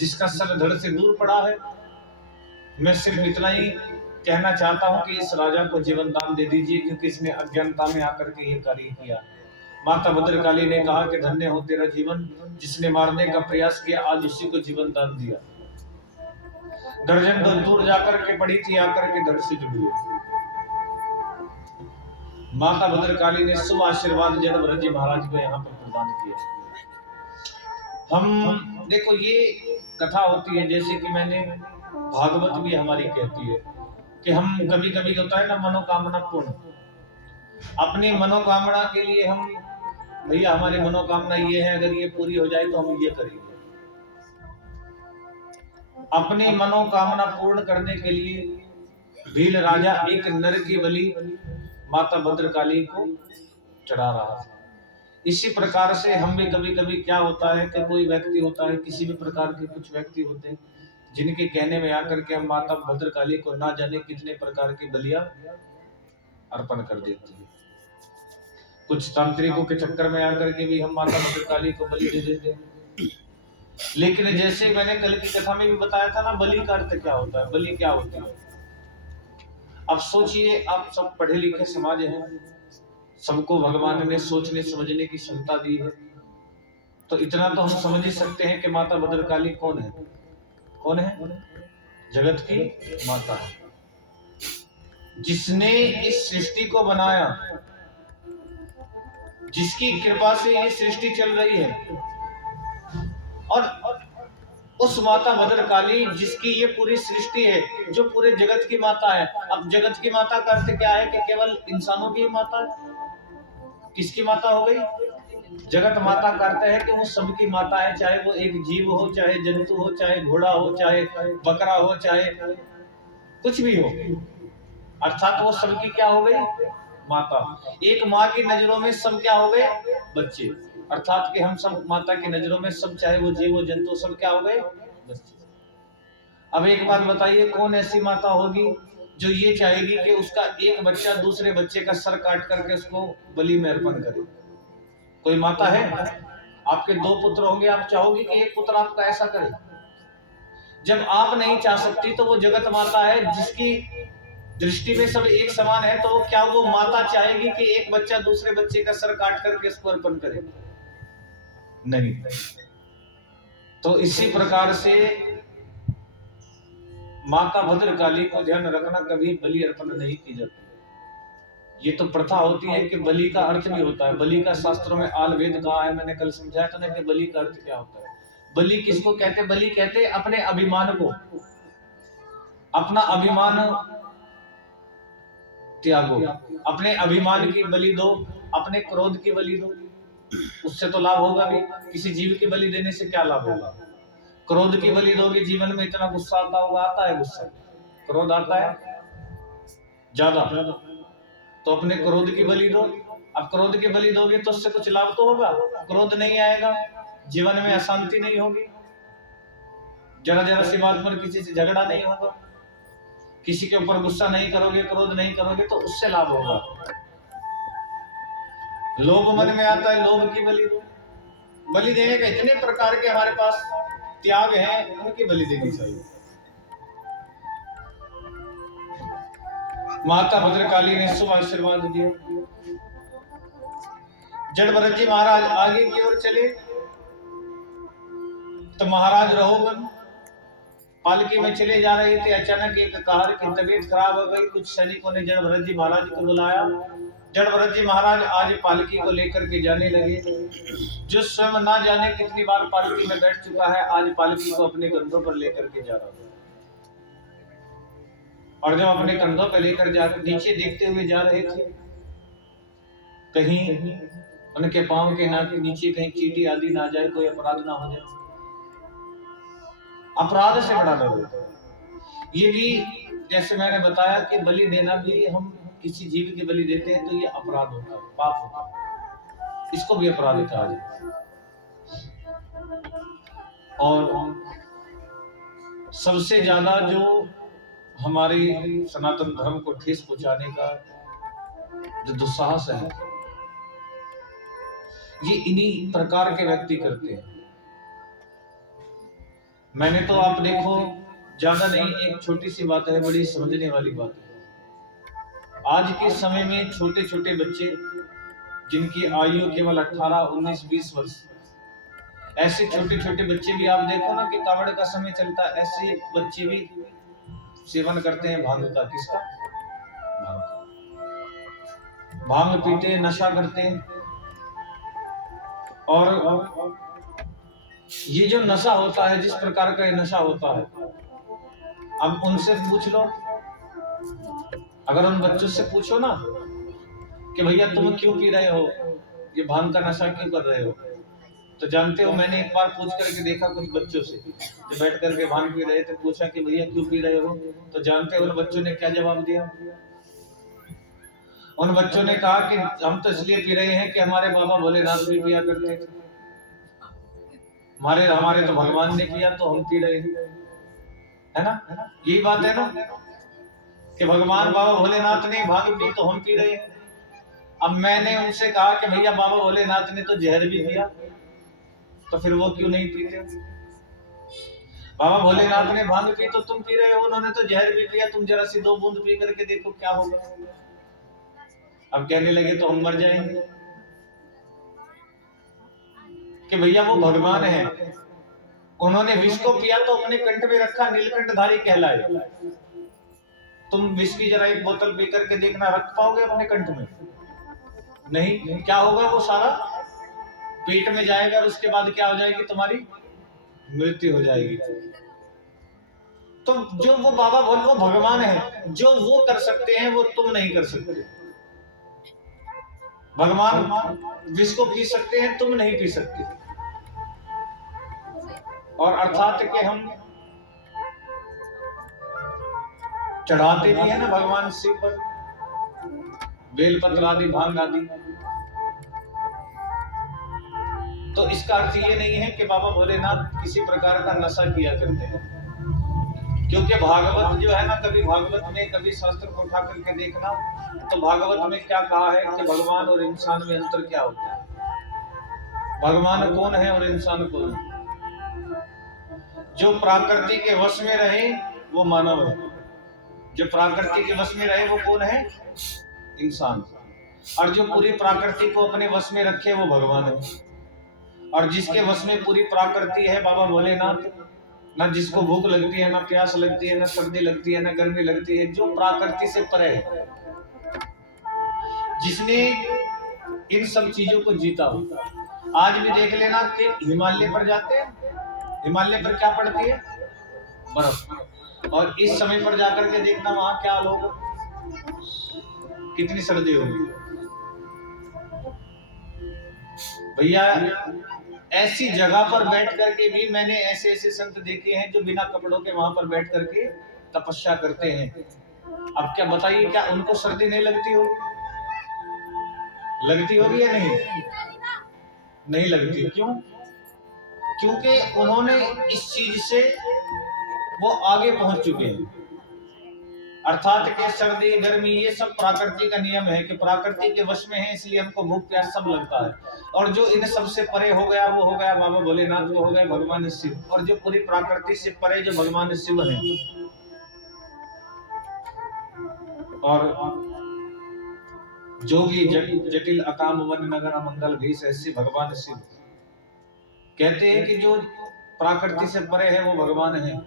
जिसका सर धड़ से दूर पड़ा है। मैं सिर्फ इतना ही कहना चाहता हूं कि इस राजा को जीवन दान दे दीजिए, क्योंकि इसने अज्ञानता में आकर के ये कार्य किया। माता भद्रकाली ने कहा कि धन्य हो तेरा जीवन, जिसने मारने का प्रयास किया आज उसी को जीवन दान दिया। दर्जन तो दूर जाकर के पड़ी थी, आकर के धड़ से जुड़ी है। माता भद्रकाली ने शुभ आशीर्वाद जड़भरत जी महाराज को यहाँ पर प्रदान किया। हम देखो ये कथा होती है, जैसे कि मैंने भागवत भी हमारी कहती है कि हम कभी कभी होता है ना मनोकामना पूर्ण, अपनी मनोकामना के लिए हम भैया हमारी मनोकामना ये है, अगर ये पूरी हो जाए तो हम ये करेंगे। अपनी मनोकामना पूर्ण करने के लिए भील राजा एक नर की बलि माता भद्रकाली को चढ़ा रहा था। इसी प्रकार से हम भी कभी कभी क्या होता है कि कोई व्यक्ति होता है, किसी भी प्रकार के कुछ व्यक्ति होते हैं जिनके कहने में आकर के हम माता भद्रकाली को ना जाने कितने प्रकार की बलियां अर्पण कर देते हैं। कुछ तांत्रिकों के चक्कर में आकर के भी हम माता भद्रकाली को बलि दे देते हैं। लेकिन जैसे मैंने कल की कथा में भी बताया था ना, बलि का अर्थ क्या होता है, बलि क्या होती है। अब सोचिए, आप सब पढ़े लिखे समाज हैं, सबको भगवान ने सोचने समझने की क्षमता दी है, तो इतना तो हम समझ ही सकते हैं कि माता भद्रकाली कौन है। कौन है? जगत की माता है, जिसने इस सृष्टि को बनाया, जिसकी कृपा से ये सृष्टि चल रही है, और उस माता भद्रकाली जिसकी ये पूरी सृष्टि है, जो पूरे जगत की माता है। अब जगत की माता का अर्थ क्या है कि केवल इंसानों की माता है। किसकी माता हो गई? जगत माता का अर्थ है कि वो सबकी माता है, चाहे वो एक जीव हो, चाहे जंतु हो, चाहे घोड़ा हो, चाहे बकरा हो, चाहे कुछ भी हो, अर्थात वो सबकी क्या हो गई? माता। एक माँ की नजरों में सब क्या हो गए? बच्चे। अर्थात कि हम सब माता की नजरों में सब, चाहे वो जीव हो जंतु, सब क्या हो गए? बच्चे। अब एक बात बताइए, कौन ऐसी माता होगी जो ये चाहेगी कि उसका एक बच्चा दूसरे बच्चे का सर काट करके उसको बलि में अर्पण करे? कोई माता है? आपके 2 पुत्र होंगे, आप चाहोगे कि एक पुत्र आपका ऐसा करे? जब आप नहीं चाह सकती तो वो जगत माता है, जिसकी दृष्टि में सब एक समान है, तो क्या वो माता चाहेगी कि एक बच्चा दूसरे बच्चे का सर काट करके इसको अर्पण करे? नहीं। तो इसी प्रकार से माता भद्रकाली को ध्यान रखना, कभी बलि अर्पण नहीं की जाती। ये तो प्रथा होती है कि बलि का अर्थ भी होता है। बलि का शास्त्रों में आल वेद कहा है, मैंने कल समझाया था ना कि बलि का अर्थ क्या होता है। बलि किसको कहते हैं? बलि कहते हैं अपने अभिमान को। अपना अभिमान त्यागो, अपने अभिमान की बलि दो, अपने क्रोध की बलि दो, उससे तो लाभ होगा भी। किसी जीव की बलि देने से क्या लाभ होगा? क्रोध की बलि दोगे, जीवन में इतना गुस्सा आता होगा, आता है गुस्सा, क्रोध आता है ज्यादा, तो अपने क्रोध की बलि दो। अब क्रोध की बलि दोगे तो उससे कुछ लाभ तो होगा? क्रोध नहीं आएगा, जीवन में अशांति नहीं होगी, जरा जरा सी बात पर किसी से झगड़ा नहीं होगा, किसी के ऊपर गुस्सा नहीं करोगे, क्रोध नहीं करोगे, तो उससे लाभ होगा। लोभ मन में आता है, लोभ की बलि दो। बलि देने के इतने प्रकार के हमारे पास त्याग हैं, उनकी बलि देनी चाहिए। माता भद्रकाली ने शुभ आशीर्वाद दिया। जड़भरत जी महाराज आगे की ओर चले तो महाराज रघुवन पालकी में चले जा रहे थे। अचानक एक कहर की तबीयत खराब हो गई। कुछ सैनिकों ने जड़भरत जी महाराज को बुलाया। जड़भरत जी महाराज आज पालकी को लेकर के जाने लगे। जो स्वयं ना जाने कितनी बार पालकी में बैठ चुका है, आज पालकी को अपने कंधों पर लेकर के जा रहा था। और जब अपने कंधों पर लेकर जाकर नीचे देखते हुए जा रहे थे, कहीं उनके पांव के नीचे कहीं चींटी आदि ना जाए, कोई अपराध ना हो जाए। अपराध से बड़ा डर। ये भी जैसे मैंने बताया कि बलि देना भी, हम किसी जीव की बलि देते हैं तो ये अपराध होता है, पाप होता है, इसको भी अपराध कहा जाता है। और सबसे ज्यादा जो हमारे सनातन धर्म को ठेस पहुंचाने का जो दुस्साहस है, ये इन्हीं प्रकार के व्यक्ति करते हैं। मैंने तो आप देखो ज्यादा नहीं, एक छोटी सी बात है, बड़ी समझने वाली बात है। आज के समय में छोटे छोटे बच्चे जिनकी आयु केवल 18, 19, 20 वर्ष, ऐसे छोटे छोटे बच्चे भी आप देखो ना कि कावड़ का समय चलता है, ऐसे बच्चे भी सेवन करते हैं भांग का। किसका? भांग पीते, नशा करते हैं। और ये जो नशा होता है, जिस प्रकार का ये नशा होता है, अब उनसे पूछ लो, अगर उन बच्चों से पूछो ना कि भैया तुम क्यों पी रहे हो, ये भांग का नशा क्यों कर रहे हो, तो जानते हो, मैंने एक बार पूछ करके देखा कुछ बच्चों से, जो बैठ करके भांग पी रहे थे, पूछा कि भैया क्यों पी रहे हो, तो जानते हो उन बच्चों ने क्या जवाब दिया? उन बच्चों ने कहा कि हम तो इसलिए पी रहे हैं कि हमारे बाबा भोलेनाथ भी पिया करते थे, हमारे तो भगवान ने किया तो हम पी रहे हैं, है ना? यही बात है ना कि भगवान बाबा भोलेनाथ ने भांग पी तो हम पी रहे हैं। अब मैंने उनसे कहा कि भैया बाबा भोलेनाथ ने तो जहर भी पिया, तो फिर वो क्यों नहीं पीते? बाबा भोलेनाथ ने भांग पी तो तुम पी रहे हो, उन्होंने तो जहर भी पिया, तुम जरा सी 2 बूंद पी करके देखो क्या होगा। अब कहने लगे तो हम मर जाएंगे कि भैया वो भगवान है, उन्होंने विष को पिया तो अपने कंठ में रखा, नीलकंठधारी कहलाए। तुम विष की जरा एक बोतल पी करके देखना, रख पाओगे अपने कंठ में? नहीं। क्या होगा? वो सारा पेट में जाएगा और उसके बाद क्या हो जाएगी? तुम्हारी मृत्यु हो जाएगी। तो जो वो बाबा बोल, वो भगवान है, जो वो कर सकते हैं वो तुम नहीं कर सकते। भगवान विष को पी सकते हैं, तुम नहीं पी सकते। और अर्थात कि हम चढ़ाते भी है ना भगवान शिव पर बेलपत्र आदि, भांग आदि। तो इसका अर्थ ये नहीं है कि बाबा भोलेनाथ किसी प्रकार का नशा किया करते हैं, क्योंकि भागवत जो है ना, कभी भागवत में, कभी शास्त्र को उठा करके देखना, तो भागवत में क्या कहा है कि भगवान और इंसान में अंतर क्या होता है, भगवान कौन है और इंसान कौन है। जो प्रकृति के वश में रहे वो मानव है, जो प्रकृति के वश में रहे वो कौन है? इंसान। और जो पूरी प्रकृति को अपने वश में रखे वो भगवान है। और जिसके वश में पूरी प्रकृति है बाबा भोलेनाथ, ना जिसको भूख लगती है, ना प्यास लगती है, ना सर्दी लगती है, ना गर्मी लगती है, जो प्रकृति से परे है, जिसने इन सब चीजों को जीता हो। आज भी देख लेना कि हिमालय पर जाते हैं, हिमालय पर क्या पड़ती है? बर्फ। और इस समय पर जाकर के देखना वहां क्या लोग, कितनी सर्दी होगी भैया। ऐसी जगह पर बैठ करके भी मैंने ऐसे ऐसे संत देखे हैं जो बिना कपड़ों के वहां पर बैठ करके तपस्या करते हैं। अब क्या बताइए, क्या उनको सर्दी नहीं लगती होगी? लगती होगी या नहीं? नहीं लगती। क्यों? क्योंकि उन्होंने इस चीज से वो आगे पहुंच चुके हैं। अर्थात के सर्दी गर्मी ये सब प्रकृति का नियम है कि प्रकृति के वश में है, इसलिए हमको भूख प्यास सब लगता है। और जो इन सब से परे हो गया वो हो गया बाबा भोलेनाथ, वो हो गए भगवान शिव। और जो पूरी प्रकृति से परे जो भगवान शिव है, और जोगी जटिल अकाम वन नगर मंगल भीष, ऐसे भगवान शिव कहते हैं कि जो प्रकृति से परे है वो भगवान है।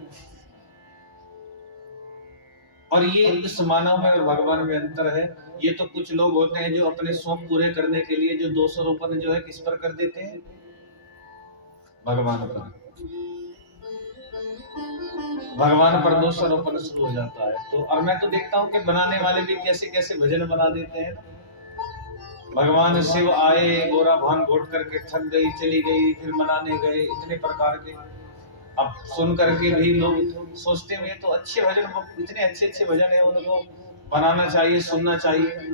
और ये इस मानव में और भगवान में अंतर है। ये तो कुछ लोग होते हैं जो अपने शौक पूरे करने के लिए जो दोषारोपण जो है किस पर कर देते हैं? भगवान पर। भगवान पर दोषारोपण शुरू हो जाता है। तो और मैं तो देखता हूँ कि बनाने वाले भी कैसे कैसे भजन बना देते हैं। भगवान शिव आए, गोरा भान घोट करके थक गई, चली गई, फिर मनाने गए, इतने प्रकार के। अब सुन करके भी लोग सोचते हैं ये तो अच्छे भजन, इतने अच्छे अच्छे भजन है, उनको बनाना चाहिए, सुनना चाहिए।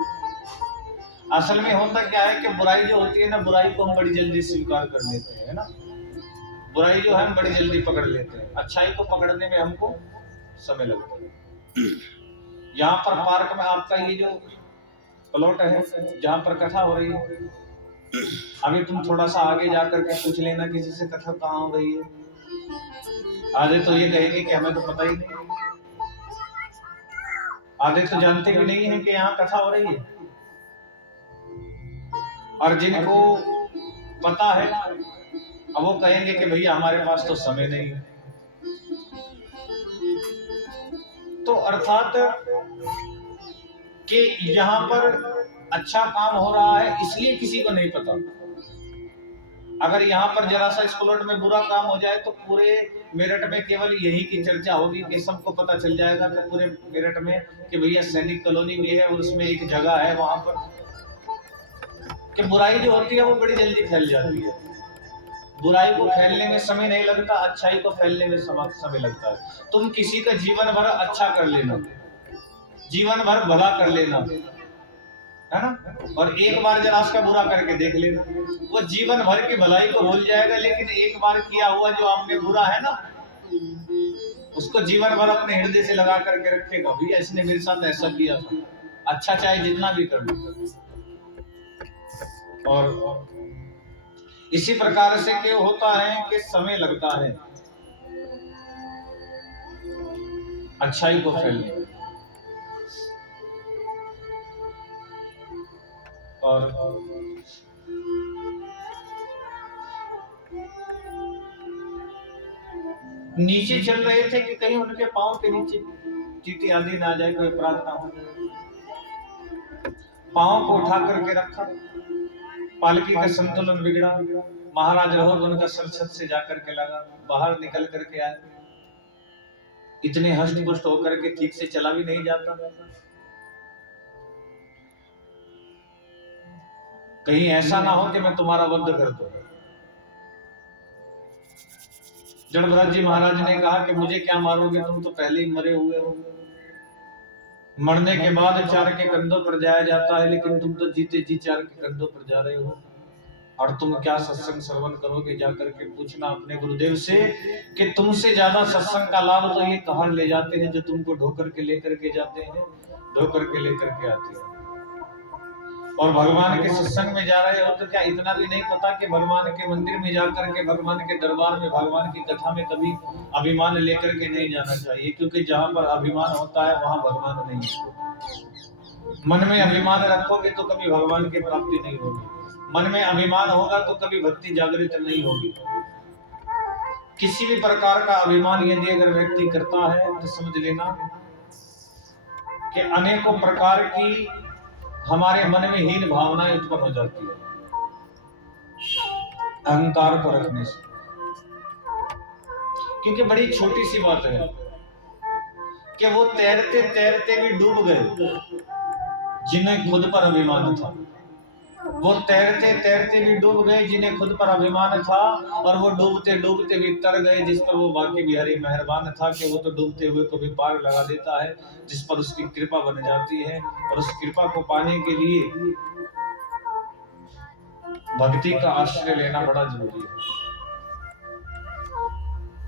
असल में होता क्या है कि बुराई जो होती है ना, बुराई को हम बड़ी जल्दी स्वीकार कर लेते हैं ना, बुराई जो है हम बड़ी जल्दी पकड़ लेते हैं, अच्छाई को पकड़ने में हमको समय लगता है। यहाँ पर पार्क में आपका ये जो प्लॉट है जहाँ पर कथा हो रही है, अभी तुम थोड़ा सा आगे जाकर के पूछ लेना किसी से कथा कहाँ हो रही है। आधे तो ये कहेंगे कि हमें तो पता ही नहीं, आधे तो जानते भी नहीं है कि यहाँ कथा हो रही है, और जिनको पता है अब वो कहेंगे कि भैया हमारे पास तो समय नहीं है। तो अर्थात कि यहाँ पर अच्छा काम हो रहा है इसलिए किसी को नहीं पता। अगर यहाँ पर जरा सा स्कूलों में बुरा काम हो जाए तो पूरे मेरठ में केवल यही की चर्चा होगी कि सबको पता चल जाएगा कि पूरे मेरठ में कि भैया सैनिक कॉलोनी भी है और उसमें एक जगह है वहां पर, कि बुराई जो होती है वो बड़ी जल्दी फैल जाती है। बुराई को फैलने में समय नहीं लगता, अच्छाई को फैलने में समय लगता है। तुम किसी का जीवन भर अच्छा कर लेना, जीवन भर भला कर लेना, है ना, और एक बार जरा उसका बुरा करके देख लेना, वो जीवन भर की भलाई को भूल जाएगा, लेकिन एक बार किया हुआ जो आपने बुरा है ना उसको जीवन भर अपने हृदय से लगा करके रखेगा, भैया इसने मेरे साथ ऐसा किया था, अच्छा चाहे जितना भी कर लो। और इसी प्रकार से क्या होता है कि समय लगता है अच्छाई को फैलने में। और नीचे चल रहे थे कि कहीं उनके पांव के नीचे चींटी आदि ना जाए, कोई अपराध ना हो। पांव को उठा करके रखा, पालकी का संतुलन बिगड़ा, महाराज रहोग उनका सर छत से जाकर के लगा, बाहर निकल करके आए, इतने हष्ट पुष्ट होकर के ठीक से चला भी नहीं जाता। कहीं ऐसा ना हो कि मैं तुम्हारा वध कर दूं। जड़भरत जी महाराज ने कहा कि मुझे क्या मारोगे, तुम तो पहले ही मरे हुए हो। मरने के बाद चार के कंधों पर जाया जाता है, लेकिन तुम तो जीते जी चार के कंधों पर जा रहे हो। और तुम क्या सत्संग श्रवण करोगे, जाकर के पूछना अपने गुरुदेव से कि तुमसे ज्यादा सत्संग का लाभ तो ये कहां ले जाते हैं जो तुमको ढोकर के लेकर के जाते हैं, ढोकर के लेकर के आते हैं। और भगवान के सत्संग में जा रहे हो तो क्या इतना भी नहीं पता कि भगवान के मंदिर में जाकर के, भगवान के दरबार में, भगवान की कथा में कभी अभिमान लेकर के नहीं जाना चाहिए, क्योंकि जहां पर अभिमान होता है वहां भगवान नहीं है। मन में अभिमान रखोगे तो कभी भगवान की प्राप्ति नहीं होगी, मन में अभिमान होगा तो कभी भक्ति जागृत नहीं होगी। किसी भी प्रकार का अभिमान यदि अगर व्यक्ति करता है तो समझ लेना कि अनेकों प्रकार की हमारे मन में हीन भावनाएं उत्पन्न हो जाती है अहंकार को रखने से। क्योंकि बड़ी छोटी सी बात है कि वो तैरते तैरते भी डूब गए जिन्हें खुद पर अभिमान था, वो तैरते तैरते भी डूब गए जिन्हें खुद पर अभिमान था, और वो डूबते डूबते भी तर गए जिस पर वो बाकी बिहारी मेहरबान था कि वो तो डूबते हुए को भी पार लगा देता है, जिस पर उसकी कृपा बन जाती है। और उस कृपा को पाने के लिए भक्ति का आश्रय लेना बड़ा जरूरी है।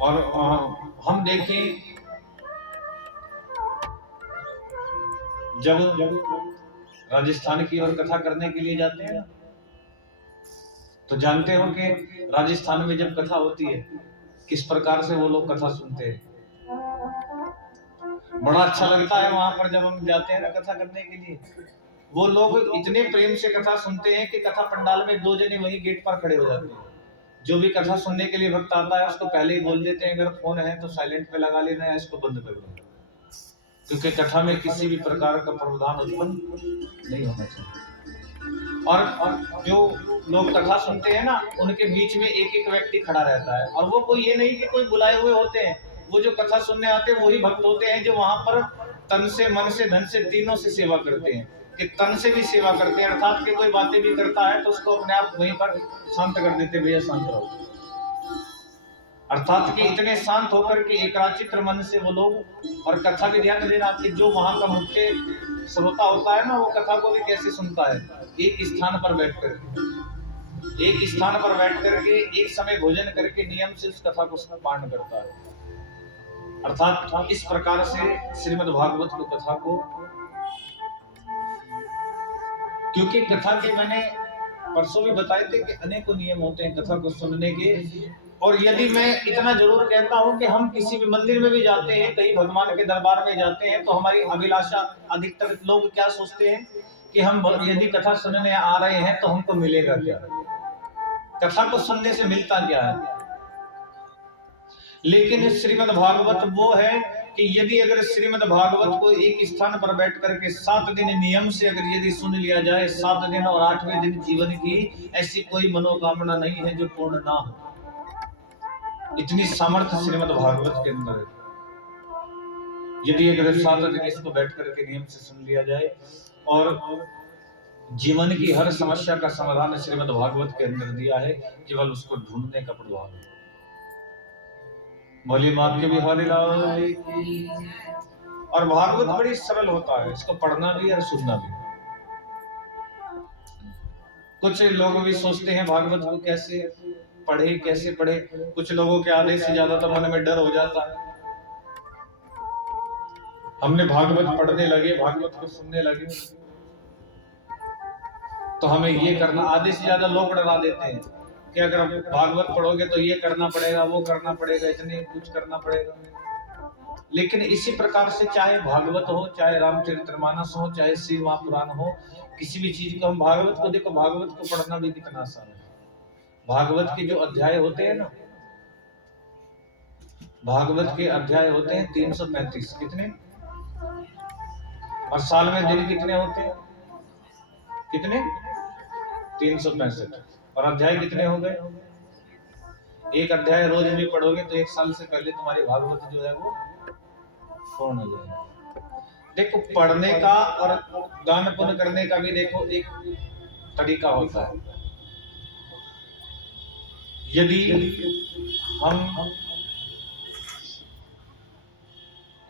और हम देखें जब राजस्थान की ओर कथा करने के लिए जाते हैं ना, तो जानते हो कि राजस्थान में जब कथा होती है किस प्रकार से वो लोग कथा सुनते हैं। बड़ा अच्छा लगता है वहां पर जब हम जाते हैं ना कथा करने के लिए, वो लोग इतने प्रेम से कथा सुनते हैं कि कथा पंडाल में दो जने वही गेट पर खड़े हो जाते हैं। जो भी कथा सुनने के लिए भक्त आता है उसको पहले ही बोल देते हैं अगर फोन है तो साइलेंट पे लगा लेना है, इसको बंद कर दो, क्योंकि कथा में किसी भी प्रकार का प्रावधान उत्पन्न नहीं होना चाहिए। और जो लोग कथा सुनते हैं ना उनके बीच में एक एक व्यक्ति खड़ा रहता है, और वो कोई ये नहीं कि कोई बुलाए हुए होते हैं, वो जो कथा सुनने आते हैं वही भक्त होते हैं जो वहां पर तन से, मन से, धन से, तीनों से सेवा करते हैं। कि तन से भी सेवा करते हैं, अर्थात कि कोई बातें भी करता है तो उसको अपने आप वहीं पर शांत कर देते, भैया शांत रहो। अर्थात कि इतने शांत होकर के एकाचित्र मन से वो लोग, और कथा भी ध्यान देना कि जो वहां का मुख्य श्रोता होता है ना वो कथा को भी कैसे सुनता है, एक स्थान पर बैठकर, एक स्थान पर बैठ करके एक समय भोजन करके नियम से उस कथा को पाठ करता है। अर्थात इस प्रकार से श्रीमद् भागवत को, कथा को, क्योंकि कथा के मैंने परसों भी बताए थे कि अनेकों नियम होते हैं कथा को सुनने के, और यदि मैं इतना जरूर कहता हूं कि हम किसी भी मंदिर में भी जाते हैं, कहीं भगवान के दरबार में जाते हैं, तो हमारी अभिलाषा, अधिकतर लोग क्या सोचते हैं कि हम यदि कथा सुनने आ रहे हैं तो हमको मिलेगा क्या, कथा को सुनने से मिलता क्या है। लेकिन श्रीमद् भागवत वो है कि यदि अगर श्रीमद् भागवत को एक स्थान पर बैठ करके 7 दिन नियम से अगर यदि सुन लिया जाए, 7 दिन और 8वें दिन जीवन की ऐसी कोई मनोकामना नहीं है जो पूर्ण ना हो। इतनी सामर्थ्य श्रीमद् भागवत के अंदर है। यदि अगर 7 दिन इसको बैठ करके नियम से सुन लिया जाए और जीवन की हर समस्या का समाधान श्रीमद् भागवत के अंदर दिया है, केवल उसको ढूंढने का प्रभाव है। बोली मात के बिहारी लाल की। और भागवत बड़ी सरल होता है, इसको पढ़ना भी और सुनना भी। कुछ लोग भी सोचते हैं भागवत को कैसे पढ़े। कुछ लोगों के आधे से ज्यादा तो मन में डर हो जाता है। हमने भागवत पढ़ने लगे, भागवत को सुनने लगे तो हमें ये करना, आधे से ज्यादा लोग डरा देते हैं कि अगर भागवत पढ़ोगे तो ये करना पड़ेगा, वो करना पड़ेगा, इतने कुछ करना पड़ेगा। लेकिन इसी प्रकार से चाहे भागवत हो, चाहे रामचरितमानस हो, चाहे शिव महापुराण हो, किसी भी चीज को हम भागवत को देखो, भागवत को पढ़ना भी कितना आसान है। भागवत के जो अध्याय होते हैं ना, भागवत के अध्याय होते हैं 335। कितने? और साल में दिन कितने होते हैं? कितने? 365। और अध्याय कितने हो गए? एक अध्याय रोज भी पढ़ोगे तो 1 साल से पहले तुम्हारी भागवत जो है वो पूर्ण हो जाएगी। देखो, पढ़ने का और दान पुण्य करने का भी देखो एक तरीका होता है। यदि हम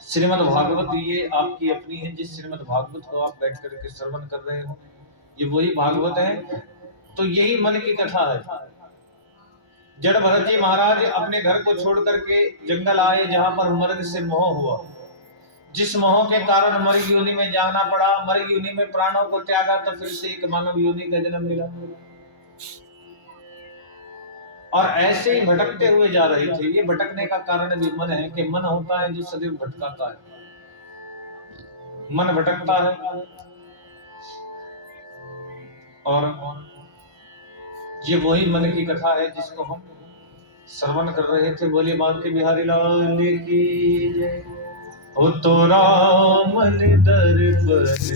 श्रीमद् भागवत, ये आपकी अपनी है, जिस श्रीमद् भागवत को आप बैठ करके श्रवण कर रहे हो, ये वही भागवत है, तो यही मन की कथा है। जड़ भरत जी महाराज अपने घर को छोड़ करके जंगल आए, जहां पर मर्ग से मोह हुआ। जिस मोह के कारण मर्ग योनि में जाना पड़ा, मर्ग योनि में प्राणों को त्यागा, तो फिर से एक मानव योनि का जन्म मिला। और ऐसे ही भटकते हुए जा रहे थे। ये भटकने का कारण भी मन है कि मन होता है जो सदैव भटकाता है, मन भटकता है। और ये वही मन की कथा है जिसको हम श्रवण कर रहे थे। बोली मां के बिहारी लाल की जय। हो तो राम दर्पण